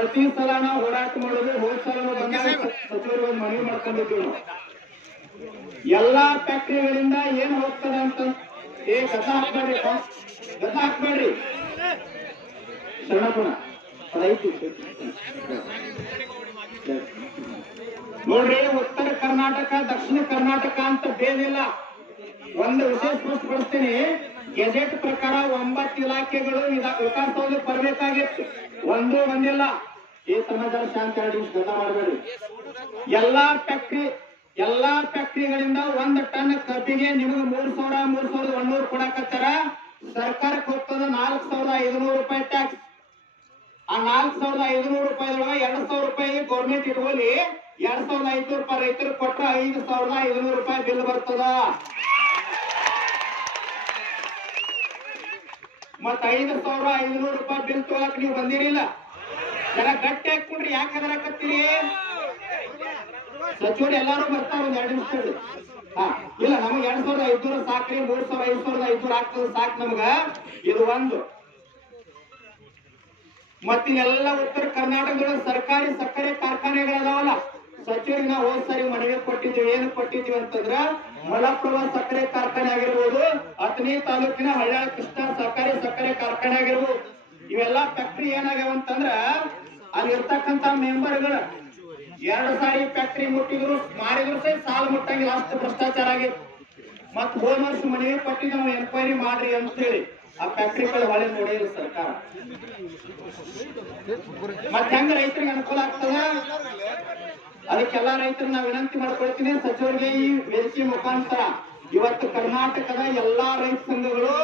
ಪ್ರತಿ ಸಲ ನಾವು ಹೋರಾಟ ಮಾಡೋದು. ಹೋದ ಸಲ ಬಂದಾಗ ಸಚಿವರು ಒಂದು ಮನವಿ ಮಾಡ್ಕೊಂಡಿದ್ದೀವಿ ನಾವು. ಎಲ್ಲಾ ಫ್ಯಾಕ್ಟರಿಗಳಿಂದ ಏನ್ ಹೋಗ್ತದೆ ಅಂತ ಗತ ಹಾಕ್ಬೇಡ್ರಿ ಶರಣಪುರ ನೋಡ್ರಿ. ಉತ್ತರ ಕರ್ನಾಟಕ ದಕ್ಷಿಣ ಕರ್ನಾಟಕ ಅಂತ ಬೇದಿಲ್ಲ. ಒಂದು ವಿಷಯ ಸ್ಪಷ್ಟಪಡಿಸ್ತೀನಿ. ಗೆಜೆಟ್ ಪ್ರಕಾರ 9 ಇಲಾಖೆಗಳು ವಿಕಾಸವಾಗಿ ಬರಬೇಕಾಗಿತ್ತು, ಒಂದಿಲ್ಲ. ಈ ಸಮಾಚಾರ ಶಾಂತಿ ಗತ ಮಾಡಬೇಡಿ. ಎಲ್ಲಾ ಫ್ಯಾಕ್ಟರಿಗಳಿಂದ 1 ಟನ್ ಕಬ್ಬಿಗೆ ನಿಮಗೆ 3,100 ಕೊಡಕತ್ತಾರ. ಸರ್ಕಾರಕ್ಕೆ ಹೋಗ್ತದ 4,500 ರೂಪಾಯಿ ಟ್ಯಾಕ್ಸ್. ಆ 4,500 ರೂಪಾಯಿದೊಳಗೆ 2,000 ರೂಪಾಯಿ ಗೌರ್ಮೆಂಟ್ ಇಟ್ಕೊಳ್ಳಿ. 2,500 ರೂಪಾಯಿ ರೈತರಿಗೆ ಕೊಟ್ರೆ 5,500 ರೂಪಾಯಿ ಬಿಲ್ ಬರ್ತದ. ಮತ್ತ 5,500 ರೂಪಾಯಿ ಬಿಲ್ ತಗೊಳಕ್ ನೀವು ಬಂದಿರಿಲ್ಲ. ಜನ ಗಟ್ಟಿ ಹಾಕೊಂಡ್ರಿ. ಯಾಕೆ ಅದರಾಕತ್ತೀರಿ? ಸಚಿವರು ಎಲ್ಲಾರು ಬರ್ತಾರ. 1-2 ನಿಮಿಷ ಇಲ್ಲ, ನಮಗ್ 2,500 ಸಾಕ್ರಿ, 3,500 ಆಗ್ತದ ಸಾಕ್ ನಮ್ಗ. ಇದು ಒಂದು. ಮತ್ತಿನೆಲ್ಲ ಉತ್ತರ ಕರ್ನಾಟಕದೊಳಗೆ ಸರ್ಕಾರಿ ಸಕ್ಕರೆ ಕಾರ್ಖಾನೆಗಳದಾವಲ್ಲ. ಸಚಿವರಿಗೆ ನಾವು ಹೋದ್ ಸಾರಿ ಮನವಿ ಕೊಟ್ಟಿದ್ದೀವಿ. ಏನು ಕೊಟ್ಟಿದ್ದೀವಿ ಅಂತಂದ್ರ ಮಲಪ್ರಭಾ ಸಕ್ಕರೆ ಕಾರ್ಖಾನೆ ಆಗಿರ್ಬೋದು, ಅಥಣಿ ತಾಲೂಕಿನ ಹಳ್ಯಾಳ ಕೃಷ್ಣ ಸಹಕಾರಿ ಸಕ್ಕರೆ ಕಾರ್ಖಾನೆ ಆಗಿರ್ಬೋದು. ಇವೆಲ್ಲಾ ಫ್ಯಾಕ್ಟರಿ ಏನಾಗ್ಯಾವ ಅಂತಂದ್ರ ಅಲ್ಲಿ ಇರ್ತಕ್ಕಂತ ಮೆಂಬರ್ಗಳು 2 ಸಾರಿ ಫ್ಯಾಕ್ಟರಿ ಮುಟ್ಟಿದ್ರು ಮಾರಿದ್ರು ಸಹ ಸಾಲ ಮುಟ್ಟಂಗಿಲ್ಲ, ಅಷ್ಟು ಭ್ರಷ್ಟಾಚಾರ ಆಗಿತ್ತು. ಮತ್ ಹೋದ ವರ್ಷ ಮನವಿ ಕೊಟ್ಟಿದ್ದು ನಾವು ಎನ್ಕ್ವೈರಿ ಮಾಡ್ರಿ ಅಂತ ಹೇಳಿ ಆ ಫ್ಯಾಕ್ಟರಿಗಳು ಹೊಳೆ ನೋಡಿಲ್ಲ ಸರ್ಕಾರ. ಮತ್ತೆ ಹೆಂಗ ರೈತರಿಗೆ ಅನುಕೂಲ ಆಗ್ತದ? ಅದಕ್ಕೆಲ್ಲ ರೈತರು ನಾವು ವಿನಂತಿ ಮಾಡ್ಕೊಳ್ತೀನಿ ಸಚಿವರಿಗೆ ಈ ವೇದಿಕೆ ಮುಖಾಂತರ. ಇವತ್ತು ಕರ್ನಾಟಕದ ಎಲ್ಲಾ ರೈತ ಸಂಘಗಳು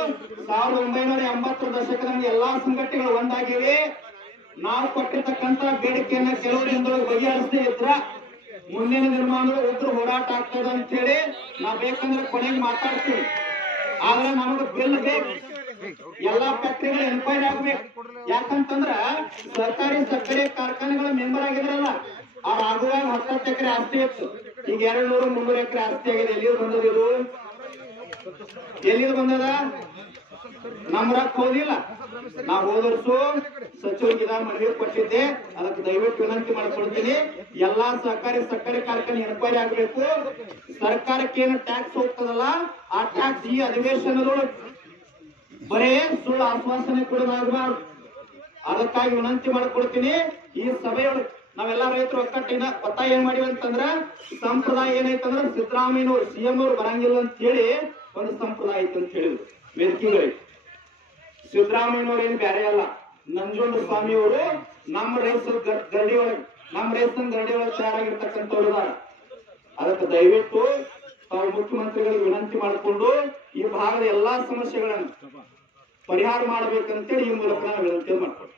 1980 ದಶಕದ ಎಲ್ಲಾ ಸಂಘಟನೆಗಳು ಒಂದಾಗಿವೆ. ನಾವು ಕೊಟ್ಟಿರ್ತಕ್ಕಂತ ಬೇಡಿಕೆಯನ್ನ ಕೆಲವರು ಹಿಂದೊಳಗೆ ಬಗೆಹರಿಸದೇ ಇದ್ರ ಮುಂದಿನ ನಿರ್ಮಾಣಗಳು ಉಗ್ರ ಹೋರಾಟ ಆಗ್ತದೆ ಅಂತ ಹೇಳಿ ನಾವ್ ಬೇಕಂದ್ರೆ ಕೊನೆಗೆ ಮಾತಾಡ್ತೀವಿ. ಆದ್ರೆ ನಮಗೆ ಬಿಲ್ ಬೇಕು. ಎಲ್ಲಾ ಫ್ಯಾಕ್ಟರಿಗಳು ಎನ್ಕ್ವೈರಿ ಆಗ್ಬೇಕು. ಯಾಕಂತಂದ್ರ ಸರ್ಕಾರಿ ಸಕ್ಕರೆ ಕಾರ್ಖಾನೆಗಳ ಮೆಂಬರ್ ಆಗಿದ್ರಲ್ಲ, ಅವ್ರು ಆಗುವಾಗ 10 ಎಕರೆ ಆಸ್ತಿ ಇತ್ತು. ಈಗ 200-300 ಎಕರೆ ಆಸ್ತಿ ಆಗಿದೆ. ಎಲ್ಲಿದು ಬಂದದ? ನಮ್ ರೊಕ್ಕ ಹೋದಿಲ್ಲ. ನಾವು ಹೋದ ವರ್ಷ ಸಚಿವರಿಗೆ ಮನವಿ ಕೊಟ್ಟಿದ್ದೆ. ಅದಕ್ಕೆ ದಯವಿಟ್ಟು ವಿನಂತಿ ಮಾಡ್ಕೊಳ್ತೀನಿ, ಎಲ್ಲಾ ಸಹಕಾರಿ ಸಕ್ಕರೆ ಕಾರ್ಖಾನೆ ಎನ್ಕ್ವೈರಿ ಆಗ್ಬೇಕು. ಸರ್ಕಾರಕ್ಕೆ ಏನು ಟ್ಯಾಕ್ಸ್ ಹೋಗ್ತದಲ್ಲ, ಆ ಟ್ಯಾಕ್ಸ್ ಈ ಅಧಿವೇಶನದೊಳಗೆ ಬರೇ ಸುಳ್ಳು ಆಶ್ವಾಸನೆ ಕೊಡೋದಾಗಬಾರ್ದು. ಅದಕ್ಕಾಗಿ ವಿನಂತಿ ಮಾಡ್ಕೊಳ್ತೀನಿ. ಈ ಸಭೆಯೊಳಗೆ ನಾವೆಲ್ಲ ರೈತರು ಒತ್ತಾಯ ಏನ್ ಮಾಡಿವಿ ಅಂತಂದ್ರ, ಸಂಪ್ರದಾಯ ಏನೈತಂದ್ರ ಸಿದ್ದರಾಮಯ್ಯನವ್ರು CM ಅವ್ರು ಬರಂಗಿಲ್ಲ ಅಂತ ಹೇಳಿ ಒಂದು ಸಂಪ್ರದಾಯ ಐತೆ ಅಂತ ಹೇಳಿದ್ರು ವೇದಿಕೆಗಳಿಗೆ. ಸಿದ್ದರಾಮಯ್ಯನವ್ರು ಏನ್ ಬ್ಯಾರೆ ಅಲ್ಲ, ನಂಜುಂಡ ಸ್ವಾಮಿ ಅವರು ನಮ್ಮ ರೈತರ ಗರಡಿ ಒಳಗೆ ತಯಾರಾಗಿರ್ತಕ್ಕಂಥವ್ರು ಇದಾರ. ಅದಕ್ಕೆ ದಯವಿಟ್ಟು ತಾವು ಮುಖ್ಯಮಂತ್ರಿಗಳಿಗೆ ವಿನಂತಿ ಮಾಡಿಕೊಂಡು ಈ ಭಾಗದ ಎಲ್ಲಾ ಸಮಸ್ಯೆಗಳನ್ನು ಪರಿಹಾರ ಮಾಡಬೇಕಂತೇಳಿ ಈ ಮೂಲಕ ನಾವು ವಿನಂತಿ ಮಾಡ್ಕೊಳ್ತೀವಿ.